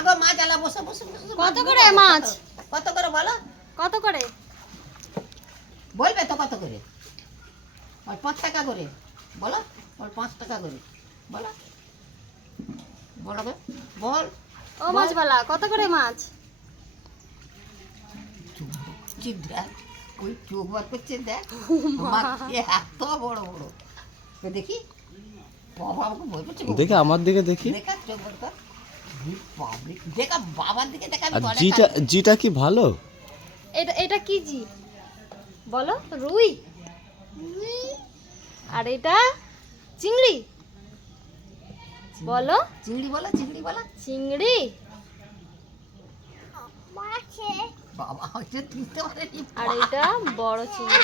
আগো মাছ আলা বসে বসে বসে কত করে মাছ? কত করে বলো? কত করে? বলবে তো কত করে? ওই পাঁচ টাকা করে। বলো ওই পাঁচ টাকা করে। বলো। বলো বল। ও মাছবালা কত করে মাছ? চিপ দেখ। ওই চোখ বার করছে দেখ। মাছ এত বড় বড়। দেখি। বাবা আমাকে ভয় করছে। দেখে আমার দিকে দেখি। দেখা চোখ বার কর। দেখা বাবার দিকে দেখা আমি আর জিটা জিটা কি ভালো? এটা এটা কি জি? বলো রুই? আর এটা চিংড়ি? বলো। চিংড়ি বলো চিংড়ি বলো। চিংড়ি? বাবা হচ্ছে তুলতে পারেনি। আর এটা বড় চিংড়ি।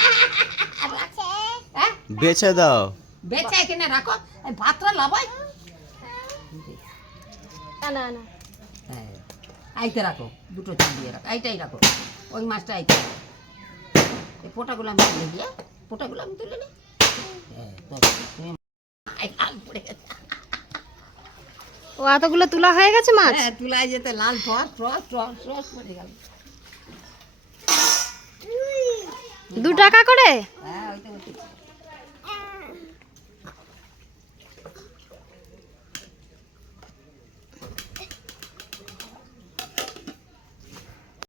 হ্যাঁ? বেছে দাও। বেচা এখানে রাখো। এই ভাতটা লাভাই না না না। হ্যাঁ আইতে রাখো দুটো চিংড়ি রাখো এইটাই রাখো ওই মাছটা আইতে রাখো। এই পোটাগুলো আমি তুলে দিয়ে পোটাগুলো আমি তুলে নিই? হ্যাঁ তুমি লাল পড়ে গেছে। ও এতগুলো তোলা হয়ে গেছে মাছ? হ্যাঁ তুলাই যেতে লাল টস টস টস টস পড়ে গেল। দু টাকা করে?